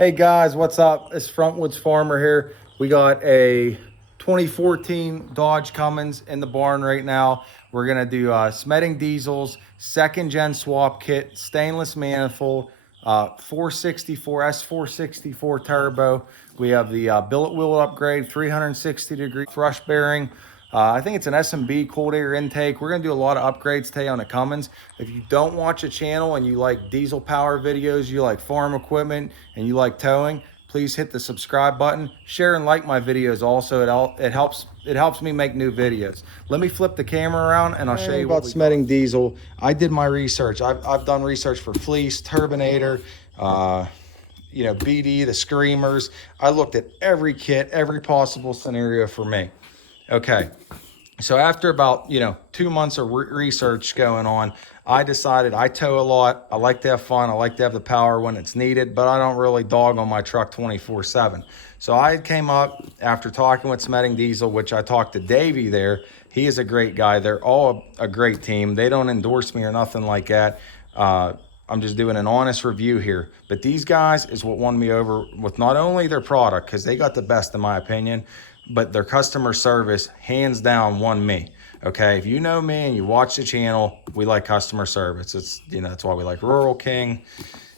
Hey guys, what's up? It's Frontwoods Farmer here. We got a 2014 Dodge Cummins in the barn right now. We're gonna do Smeding diesels, second gen swap kit, stainless manifold, 464 S464 turbo. We have the billet wheel upgrade, 360-degree thrust bearing. I think it's an S&B cold air intake. We're gonna do a lot of upgrades today on the Cummins. If you don't watch the channel and you like diesel power videos, you like farm equipment, and you like towing, please hit the subscribe button. Share and like my videos also. It helps me make new videos. Let me flip the camera around and I'll show you about Smeding diesel. I did my research. I've done research for Fleece, Turbinator, BD, the Screamers. I looked at every kit, every possible scenario for me. Okay, so after about 2 months of research going on, I decided I tow a lot. I like to have fun. I like to have the power when it's needed, but I don't really dog on my truck 24/7. So I came up after talking with Smeding Diesel, which I talked to Davey there. He is a great guy. They're all a great team. They don't endorse me or nothing like that. I'm just doing an honest review here. But these guys is what won me over with not only their product, because they got the best in my opinion, but their customer service hands down won me. Okay, if you know me and you watch the channel, we like customer service. It's that's why we like Rural King,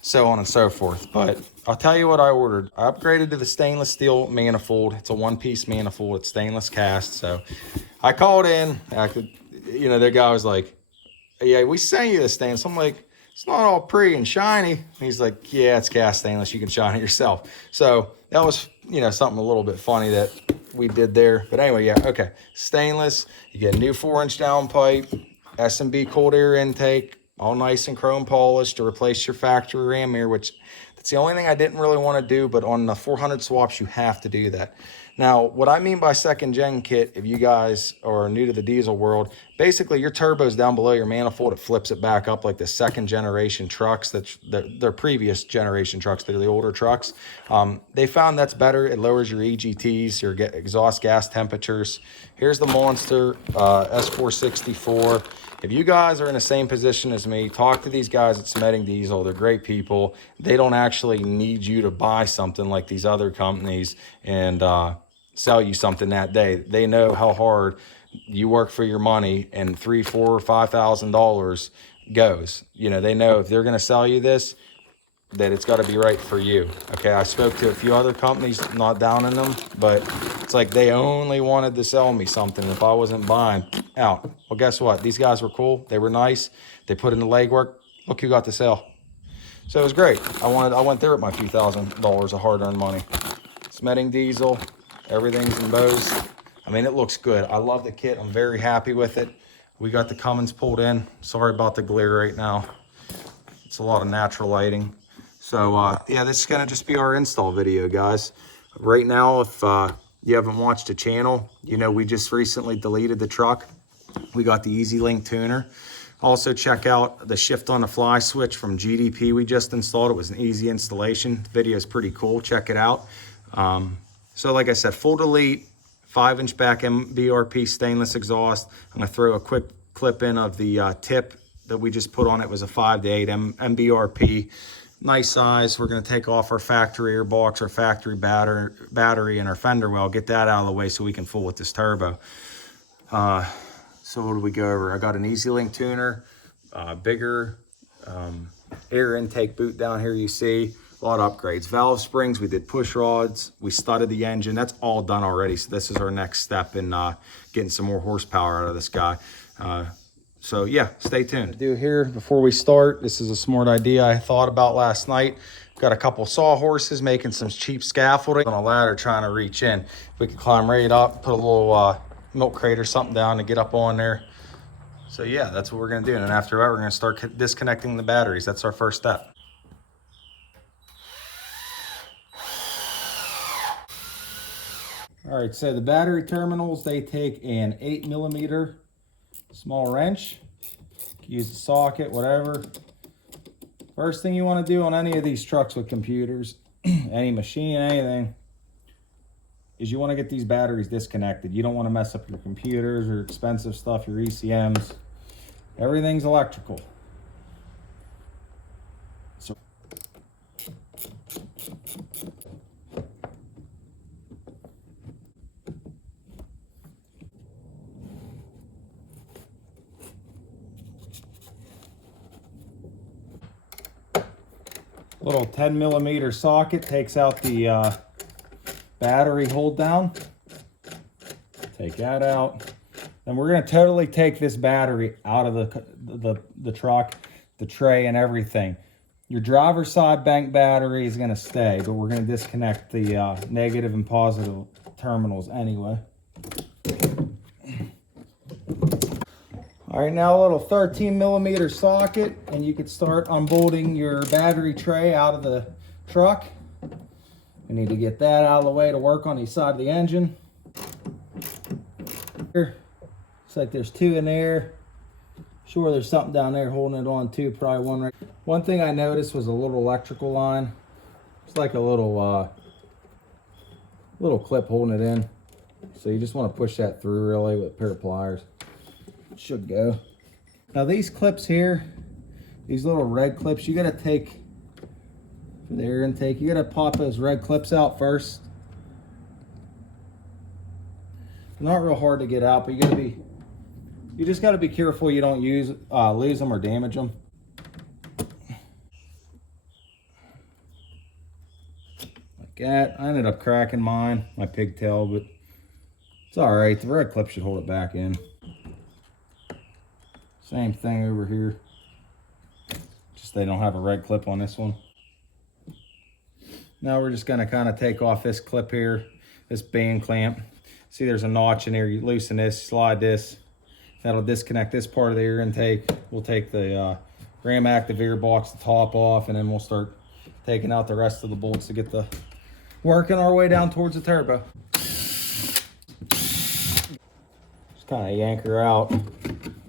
so on and so forth. But I'll tell you what I ordered. I upgraded to the stainless steel manifold. It's a one-piece manifold. It's stainless cast. So I called in. The guy was like, "Yeah, we sent you the stainless." I'm like, "It's not all pretty and shiny." And he's like, "Yeah, it's cast stainless. You can shine it yourself." So that was something a little bit funny that we did there. But anyway, yeah, okay. Stainless, you get a new 4-inch downpipe, S&B cold air intake, all nice and chrome polished to replace your factory ram mirror, which that's the only thing I didn't really want to do, but on the 400 swaps, you have to do that. Now, what I mean by second gen kit, if you guys are new to the diesel world, basically your turbo's down below your manifold. It flips it back up like the second generation trucks, their previous generation trucks, they're the older trucks. They found that's better. It lowers your EGTs, your exhaust gas temperatures. Here's the monster S464. If you guys are in the same position as me, talk to these guys at Smeding Diesel. They're great people. They don't actually need you to buy something like these other companies and sell you something that day. They know how hard you work for your money, and $3,000, $4,000, $5,000 goes. They know if they're going to sell you this, that it's got to be right for you. Okay, I spoke to a few other companies, not down in them, but it's like they only wanted to sell me something. If I wasn't buying, out. Well, guess what? These guys were cool. They were nice. They put in the legwork. Look who got the sale. So it was great. I went there with my few $1,000 of hard-earned money. Smeding Diesel, everything's in Bose. I mean, it looks good. I love the kit. I'm very happy with it. We got the Cummins pulled in. Sorry about the glare right now. It's a lot of natural lighting. So yeah, this is gonna just be our install video, guys. Right now, if you haven't watched the channel, we just recently deleted the truck. We got the Easy Link tuner. Also check out the shift on the fly switch from GDP we just installed. It was an easy installation. The video is pretty cool, check it out. So like I said, full delete, 5-inch back MBRP stainless exhaust. I'm gonna throw a quick clip in of the tip that we just put on. It was a 5 to 8 MBRP. Nice size. We're going to take off our factory air box, our factory battery, and our fender well. Get that out of the way so we can fool with this turbo. So what did we go over? I got an Easy Link tuner, bigger air intake boot down here you see. A lot of upgrades. Valve springs, we did push rods, we studded the engine. That's all done already. So this is our next step in getting some more horsepower out of this guy. So yeah, stay tuned. Do here before we start, this is a smart idea I thought about last night. Got a couple sawhorses making some cheap scaffolding on a ladder trying to reach in. We could climb right up, put a little milk crate or something down to get up on there. So yeah, that's what we're gonna do. And after that, we're gonna start disconnecting the batteries. That's our first step. All right, so the battery terminals, they take an 8mm small wrench. Use the socket, whatever. First thing you want to do on any of these trucks with computers, any machine, anything, is you want to get these batteries disconnected. You don't want to mess up your computers or expensive stuff, your ECMs. Everything's electrical. So Little 10mm socket takes out the battery hold down. Take that out. And we're going to totally take this battery out of the truck, the tray and everything. Your driver's side bank battery is going to stay, but we're going to disconnect the negative and positive terminals anyway. All right, now a little 13mm socket, and you could start unbolting your battery tray out of the truck. We need to get that out of the way to work on the side of the engine. Here, looks like there's two in there. Sure, there's something down there holding it on too, probably one right. One thing I noticed was a little electrical line. It's like a little clip holding it in. So you just want to push that through really with a pair of pliers. It should go. Now these clips here, these little red clips, you gotta take for the air intake, you gotta pop those red clips out first. They're not real hard to get out, but you just gotta be careful you don't lose them or damage them. Like that. I ended up cracking mine, my pigtail, but it's all right. The red clip should hold it back in. Same thing over here. Just they don't have a red clip on this one. Now we're just gonna kind of take off this clip here, this band clamp. See there's a notch in here. You loosen this, slide this. That'll disconnect this part of the air intake. We'll take the ram active air box, the top off, and then we'll start taking out the rest of the bolts to get the working our way down towards the turbo. Just kind of yank her out.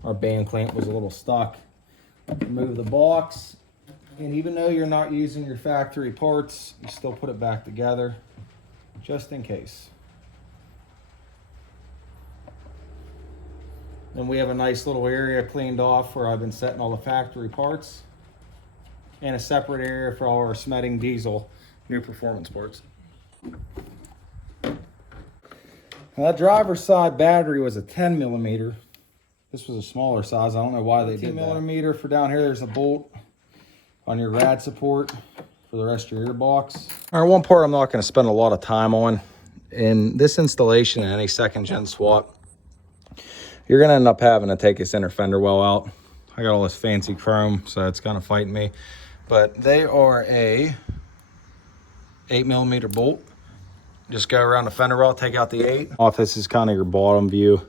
Our band clamp was a little stuck. Remove the box, and even though you're not using your factory parts, you still put it back together just in case. Then we have a nice little area cleaned off where I've been setting all the factory parts, and a separate area for all our Smeding diesel new performance parts. Now that driver's side battery was a 10mm. This was a smaller size. I don't know why they did that. 10mm for down here. There's a bolt on your rad support for the rest of your gearbox. All right, one part I'm not going to spend a lot of time on. In this installation and any second gen swap, you're going to end up having to take this inner fender well out. I got all this fancy chrome, so it's kind of fighting me. But they are a 8mm bolt. Just go around the fender well, take out the 8. Off, this is kind of your bottom view.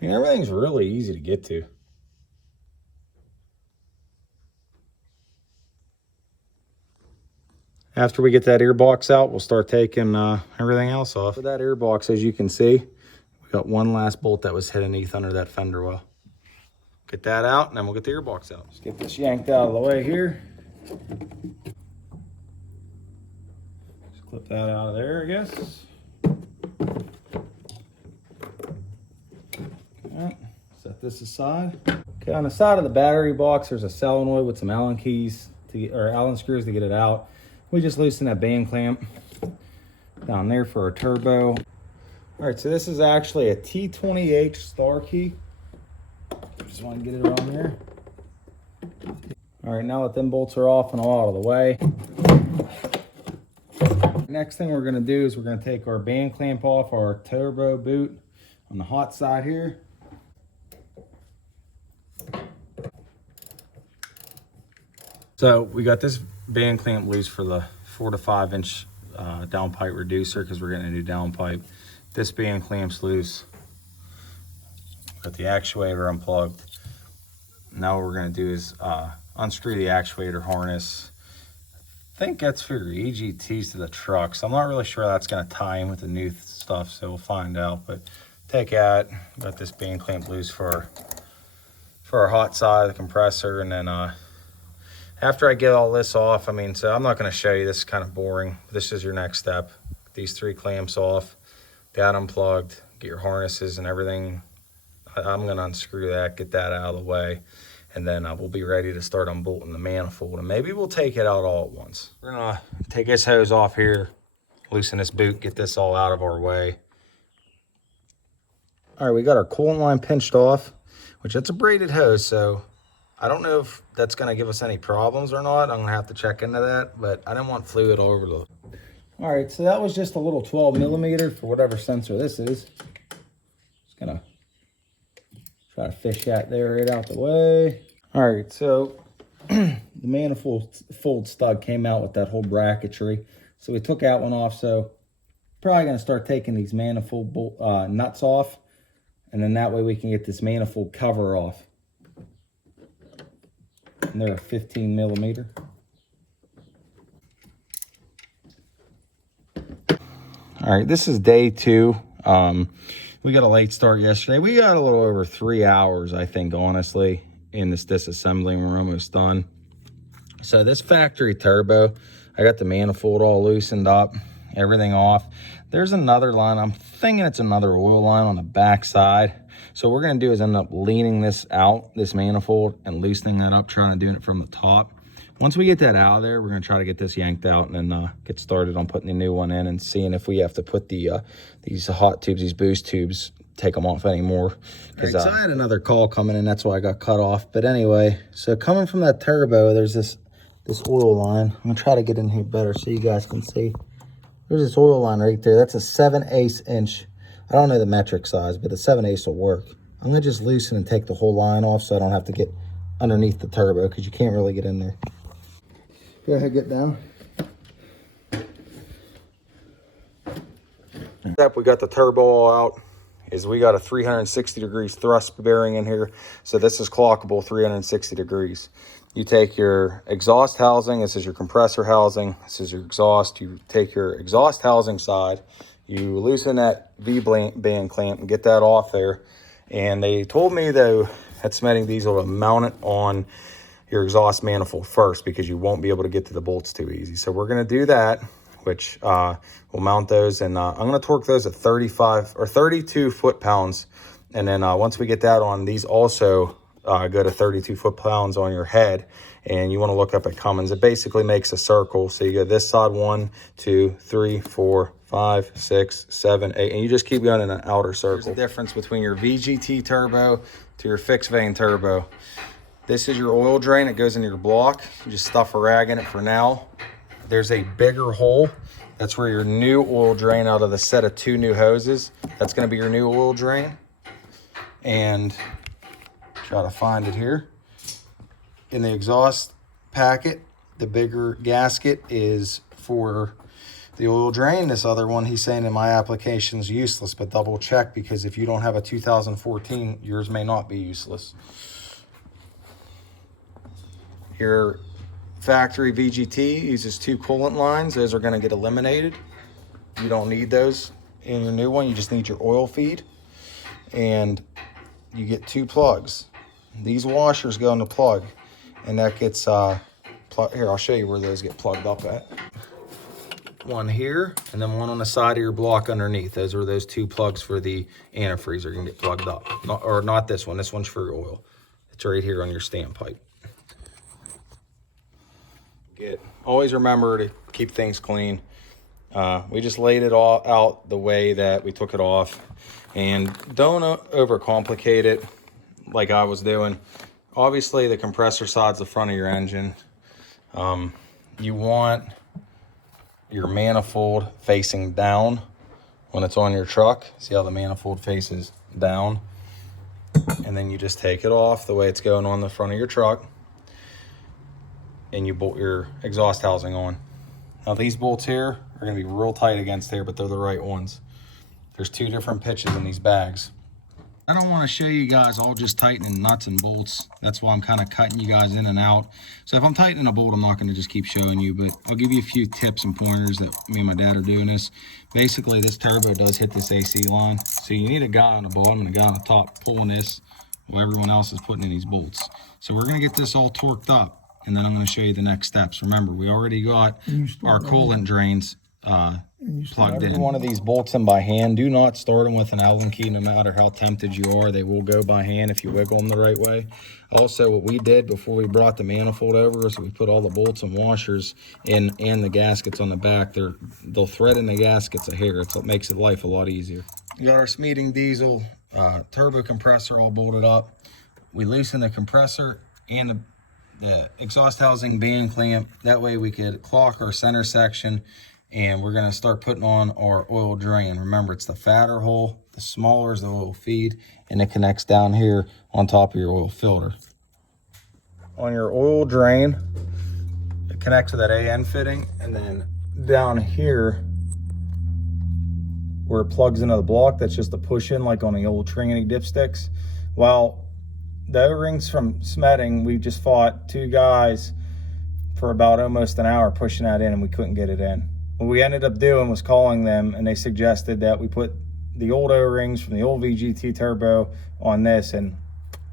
I mean, everything's really easy to get to. After we get that ear box out, we'll start taking everything else off. For that ear box, as you can see, we got one last bolt that was hit underneath under that fender well. Get that out, and then we'll get the ear box out. Just get this yanked out of the way here. Just clip that out of there, I guess. Okay, set this aside. Okay, on the side of the battery box, there's a solenoid with some Allen keys or Allen screws to get it out. We just loosen that band clamp down there for our turbo. All right, so this is actually a T20H star key. Just want to get it on there. All right, now that them bolts are off and all out of the way. Next thing we're gonna do is we're gonna take our band clamp off our turbo boot on the hot side here. So we got this band clamp loose for the 4 to 5 inch downpipe reducer because we're getting a new downpipe. This band clamp's loose. Got the actuator unplugged. Now what we're gonna do is unscrew the actuator harness. I think that's for your EGTs to the truck, so I'm not really sure that's gonna tie in with the new stuff, so we'll find out. But take that, got this band clamp loose for our hot side of the compressor, and then after I get all this off, I mean, so I'm not gonna show you, this is kind of boring. This is your next step. These 3 clamps off, that unplugged, get your harnesses and everything. I'm gonna unscrew that, get that out of the way, and then we'll be ready to start unbolting the manifold, and maybe we'll take it out all at once. We're gonna take this hose off here, loosen this boot, get this all out of our way. All right, we got our coolant line pinched off, which that's a braided hose, so I don't know if that's gonna give us any problems or not. I'm gonna have to check into that, but I didn't want fluid all over the... All right, so that was just a little 12 millimeter for whatever sensor this is. Just gonna try to fish that there right out the way. All right, so the manifold stud came out with that whole bracketry. So we took that one off. So probably gonna start taking these manifold nuts off, and then that way we can get this manifold cover off. And they're a 15 millimeter. All right, this is day 2. We got a late start yesterday. We got a little over 3 hours, I think, honestly, in this disassembly. We're almost done. So this factory turbo, I got the manifold all loosened up, everything off. There's another line. I'm thinking it's another oil line on the back side. So what we're going to do is end up leaning this out, this manifold, and loosening that up, trying to do it from the top. Once we get that out of there, we're going to try to get this yanked out and then get started on putting the new one in and seeing if we have to put the these hot tubes, these boost tubes, take them off anymore. Because I had another call coming in, that's why I got cut off. But anyway, so coming from that turbo, there's this oil line. I'm going to try to get in here better so you guys can see. There's this oil line right there. That's a 7/8 inch. I don't know the metric size, but the 7/8 will work. I'm going to just loosen and take the whole line off so I don't have to get underneath the turbo because you can't really get in there. Go ahead, get down. Step we got the turbo all out is we got a 360 degrees thrust bearing in here. So this is clockable 360 degrees. You take your exhaust housing, this is your compressor housing, this is your exhaust. You take your exhaust housing side, you loosen that V-band clamp and get that off there. And they told me though at Smeding Diesel to mount it on your exhaust manifold first because you won't be able to get to the bolts too easy. So we're going to do that, which we'll mount those, and I'm going to torque those at 35 or 32 foot-pounds. And then once we get that on, these also go to 32 foot-pounds on your head. And you want to look up at Cummins. It basically makes a circle. So you go this side 1, 2, 3, 4, 5, 6, 7, 8, and you just keep going in an outer circle. There's the difference between your VGT turbo to your fixed vane turbo. This is your oil drain. It goes into your block. You just stuff a rag in it for now. There's a bigger hole. That's where your new oil drain out of the set of 2 new hoses. That's going to be your new oil drain. And try to find it here. In the exhaust packet, the bigger gasket is for the oil drain. This other one, he's saying in my application is useless, but double check because if you don't have a 2014, yours may not be useless. Your factory VGT uses 2 coolant lines. Those are going to get eliminated. You don't need those in your new one. You just need your oil feed. And you get 2 plugs. These washers go in the plug. And that gets, here, I'll show you where those get plugged up at. One here, and then one on the side of your block underneath. Those are those 2 plugs for the antifreeze are going to get plugged up. Not this one. This one's for your oil. It's right here on your standpipe. Always remember to keep things clean. We just laid it all out the way that we took it off, and don't overcomplicate it like I was doing. Obviously the compressor side's the front of your engine. You want your manifold facing down when it's on your truck. See how the manifold faces down? And then you just take it off the way it's going on the front of your truck, and you bolt your exhaust housing on. Now these bolts here are going to be real tight against here, but they're the right ones. There's 2 different pitches in these bags. I don't want to show you guys all just tightening nuts and bolts. That's why I'm kind of cutting you guys in and out. So if I'm tightening a bolt, I'm not going to just keep showing you, but I'll give you a few tips and pointers that me and my dad are doing this. Basically, this turbo does hit this AC line. So you need a guy on the bottom and a guy on the top pulling this while everyone else is putting in these bolts. So we're going to get this all torqued up, and then I'm going to show you the next steps. Remember, we already got our coolant drains plugged in. One of these bolts in by hand. Do not start them with an Allen key, no matter how tempted you are. They will go by hand if you wiggle them the right way. Also, what we did before we brought the manifold over is we put all the bolts and washers in and the gaskets on the back. They'll thread in the gaskets a hair. It makes it life a lot easier. We got our Smeding diesel turbo compressor all bolted up. We loosen the compressor and the exhaust housing band clamp. That way we could clock our center section, and we're gonna start putting on our oil drain. Remember, it's the fatter hole, the smaller is the oil feed, and it connects down here on top of your oil filter. On your oil drain, it connects to that AN fitting, and then down here where it plugs into the block, that's just a push in like on the old Trinity dipsticks. Well, the O-rings from Smeding, we just fought two guys for about almost an hour pushing that in, and we couldn't get it in. What we ended up doing was calling them, and they suggested that we put the old O-rings from the old VGT turbo on this, and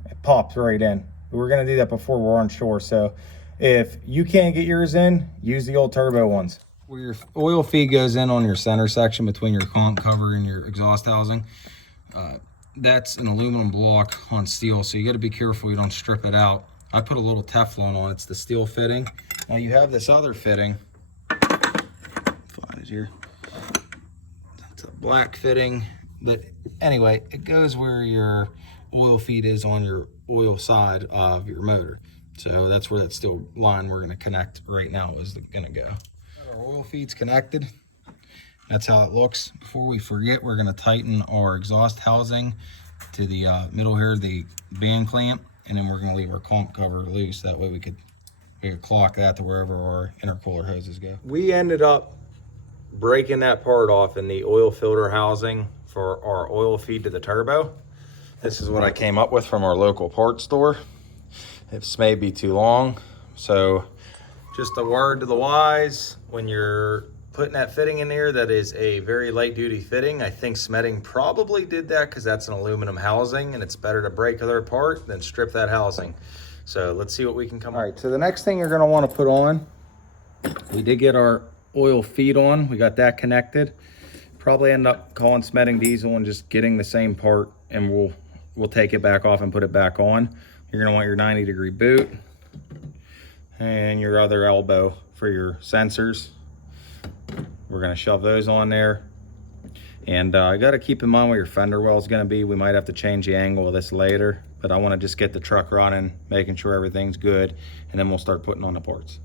it pops right in. We were gonna do that before we're on shore, so if you can't get yours in, use the old turbo ones. Where your oil feed goes in on your center section between your comp cover and your exhaust housing, that's an aluminum block on steel, so you got to be careful you don't strip it out. I put a little Teflon on. It's the steel fitting. Now you have this other fitting. Find it here. It's a black fitting, but anyway, it goes where your oil feed is on your oil side of your motor. So that's where that steel line we're going to connect right now is going to go. Our oil feed's connected. That's how it looks. Before we forget, we're going to tighten our exhaust housing to the middle here, the band clamp, and then we're going to leave our comp cover loose. That way we could clock that to wherever our intercooler hoses go. We ended up breaking that part off in the oil filter housing for our oil feed to the turbo. This is what I came up with from our local parts store. This may be too long, so just a word to the wise, when you're putting that fitting in there, that is a very light duty fitting. I think Smeding probably did that because that's an aluminum housing, and it's better to break their part than strip that housing. So let's see what we can come up. All right, so the next thing you're going to want to put on, we did get our oil feed on. We got that connected. Probably end up calling Smeding diesel and just getting the same part, and we'll take it back off and put it back on. You're going to want your 90-degree boot and your other elbow for your sensors. We're going to shove those on there. And I got to keep in mind where your fender well is going to be. We might have to change the angle of this later, but I want to just get the truck running, making sure everything's good, and then we'll start putting on the parts.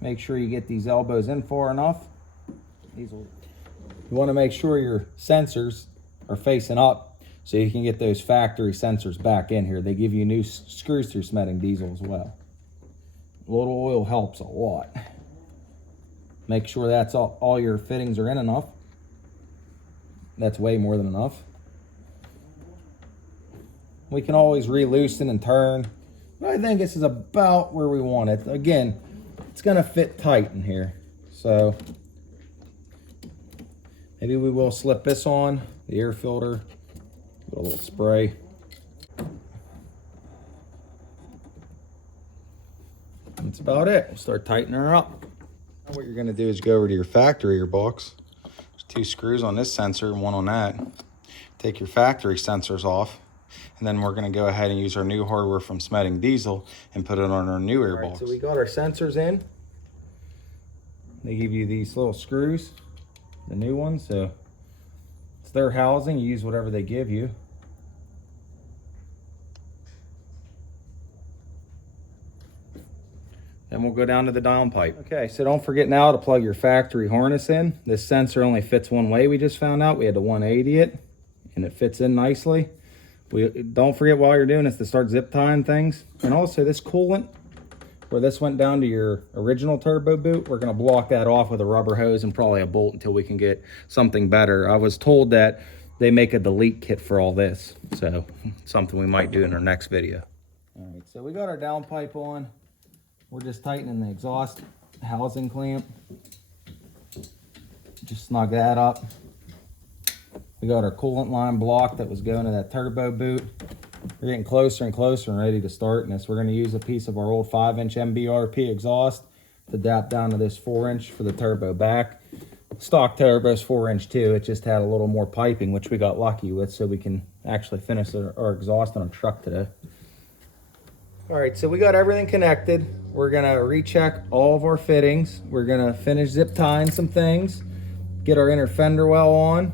Make sure you get these elbows in far enough. You want to make sure your sensors are facing up so you can get those factory sensors back in here. They give you new screws through Smeding diesel as well. A little oil helps a lot. Make sure that's all your fittings are in enough. That's way more than enough. We can always re-loosen and turn, but I think this is about where we want it. Again, it's going to fit tight in here, so maybe we will slip this on, the air filter, put a little spray. That's about it. We'll start tightening her up. Now what you're going to do is go over to your factory gearbox. There's 2 screws on this sensor and 1 on that. Take your factory sensors off, and then we're going to go ahead and use our new hardware from Smeding diesel and put it on our new airbox. All right, so we got our sensors in. They give you these little screws, the new ones, so it's their housing. You use whatever they give you. Then we'll go down to the downpipe. Okay, so don't forget now to plug your factory harness in. This sensor only fits one way, we just found out. We had to 180 it, and it fits in nicely. Don't forget while you're doing this to start zip tying things. And also this coolant, where this went down to your original turbo boot, we're gonna block that off with a rubber hose and probably a bolt until we can get something better. I was told that they make a delete kit for all this, so something we might do in our next video. All right, so we got our downpipe on. We're just tightening the exhaust housing clamp. Just snug that up. We got our coolant line block that was going to that turbo boot. We're getting closer and closer and ready to start this. We're going to use a piece of our old 5-inch MBRP exhaust to dap down to this 4-inch for the turbo back. Stock turbo's 4-inch too. It just had a little more piping, which we got lucky with, so we can actually finish our exhaust on a truck today. All right, so we got everything connected. We're gonna recheck all of our fittings. We're gonna finish zip tying some things. get our inner fender well on,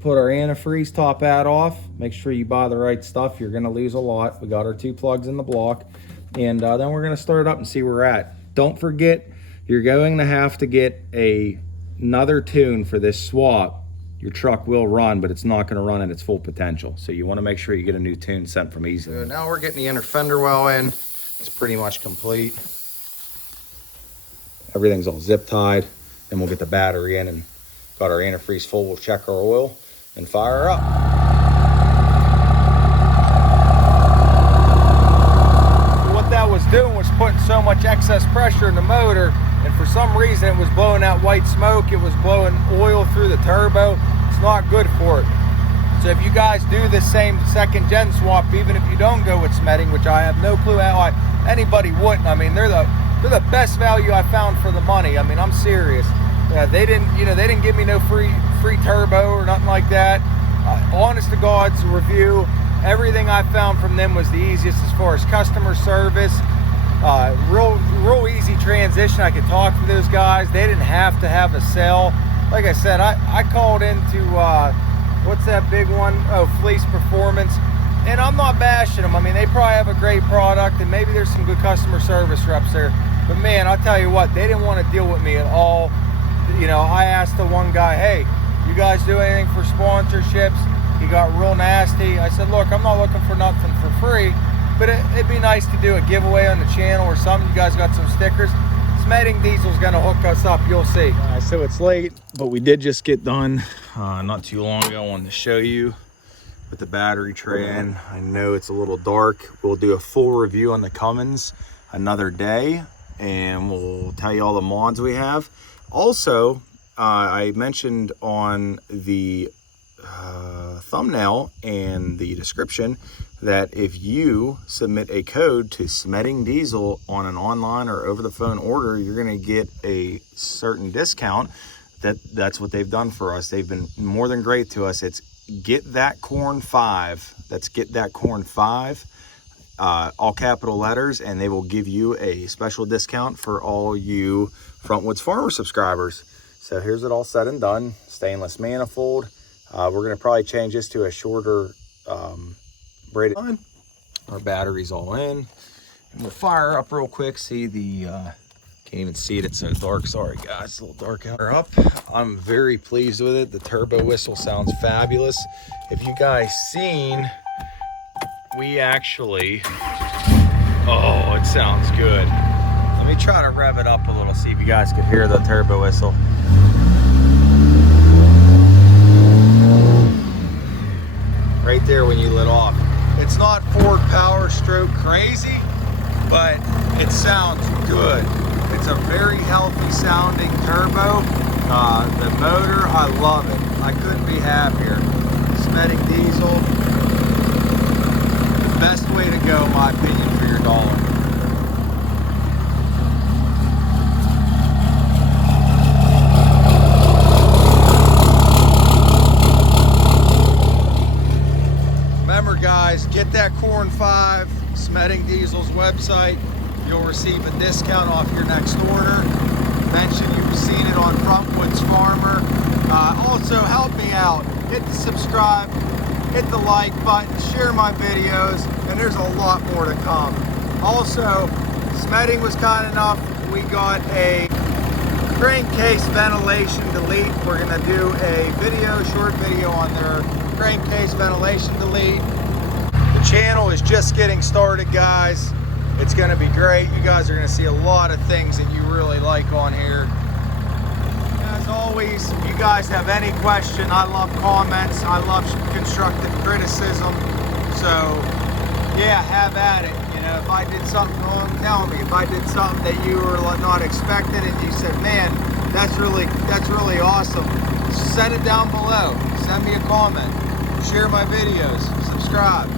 put our antifreeze top pad off. Make sure you buy the right stuff. You're gonna lose a lot. We got our 2 plugs in the block, and then we're gonna start it up and see where we're at. Don't forget, you're going to have to get another tune for this swap. Your truck will run, but it's not gonna run at its full potential. So you wanna make sure you get a new tune sent from Easy. So now we're getting the inner fender well in. It's pretty much complete. Everything's all zip tied. Then we'll get the battery in and got our antifreeze full. We'll check our oil and fire her up. What that was doing was putting so much excess pressure in the motor, and for some reason it was blowing out white smoke. It was blowing oil through the turbo. It's not good for it. So if you guys do the same second gen swap, even if you don't go with Smeding, which I have no clue how anybody wouldn't. I mean, they're the best value I found for the money. I mean, I'm serious. They didn't give me no free turbo or nothing like that. Honest to God's review, everything I found from them was the easiest as far as customer service. Real easy transition. I could talk to those guys. They didn't have to have a cell. Like I said, I called into what's that big one? Oh, Fleece Performance. And I'm not bashing them. I mean, they probably have a great product, and maybe there's some good customer service reps there. But man, I'll tell you what, they didn't want to deal with me at all. You know, I asked the one guy, hey, you guys do anything for sponsorships? He got real nasty. I said, look, I'm not looking for nothing for free, but it'd be nice to do a giveaway on the channel or something. You guys got some stickers? Smeding Diesel's gonna hook us up, you'll see. So it's late, but we did just get done not too long ago. I wanted to show you with the battery tray in. I know it's a little dark. We'll do a full review on the Cummins another day, and we'll tell you all the mods we have. Also, I mentioned on the thumbnail and the description that if you submit a code to Smeding Diesel on an online or over the phone order, you're going to get a certain discount. That's what they've done for us. They've been more than great to us. It's Get That Corn 5. That's Get That Corn 5, all capital letters, and they will give you a special discount for all you Frontwoods Farmer subscribers. So here's it all said and done. Stainless manifold. We're going to probably change this to a shorter braided line. Our battery's all in. And we'll fire up real quick. See the, can't even see it. It's so dark. Sorry guys, it's a little dark out. Up. I'm very pleased with it. The turbo whistle sounds fabulous. If you guys seen, we actually, oh, it sounds good. Let me try to rev it up a little, see if you guys could hear the turbo whistle. Right there when you lit off. It's not Ford Power Stroke crazy, but it sounds good. It's a very healthy sounding turbo. The motor, I love it. I couldn't be happier. Smeding Diesel, the best way to go, in my opinion, for your dollar. Guys, Get That Corn 5, Smeding Diesel's website. You'll receive a discount off your next order. Mention you've seen it on Frontwoods Farmer. Also, help me out. Hit the subscribe, hit the like button, share my videos, and there's a lot more to come. Also, Smeding was kind enough. We got a crankcase ventilation delete. We're gonna do a short video on their crankcase ventilation delete. The channel is just getting started, guys. It's going to be great. You guys are going to see a lot of things that you really like on here. As always, if you guys have any question, I love comments. I love constructive criticism. So, yeah, have at it. You know, if I did something wrong, tell me. If I did something that you were not expecting and you said, man, that's really awesome, send it down below. Send me a comment. Share my videos. Subscribe.